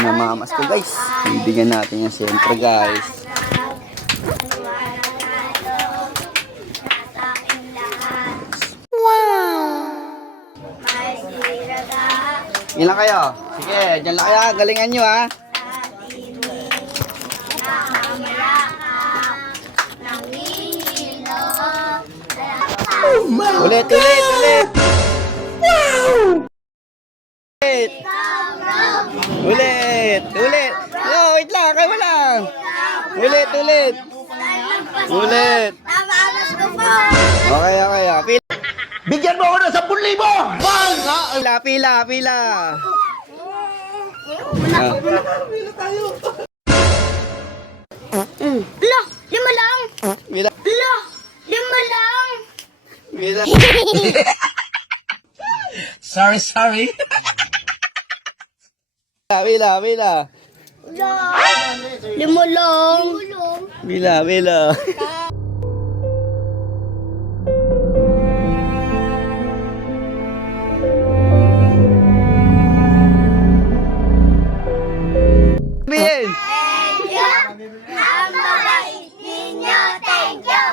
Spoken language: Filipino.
Namamas ko guys. Bibigyan natin yan siyempre guys. Ilan kayo? Sige, dyan lang kayo. Galingan nyo ha. Ulit, ulit, ulit. Ulit, ulit. No, wait lang, kayo lang. Ulit, ulit. Ulit. Okay, okay. Bigyan mo ako ng 10,000! Bang! Pila, pila, pila. Ala, 5 lang. Pila, Ala, 5 lang. pila. Sorry. Pila, pila. 5 lang. Pila, pila. Sabihin. Thank you. Ang babait ninyo. Thank you.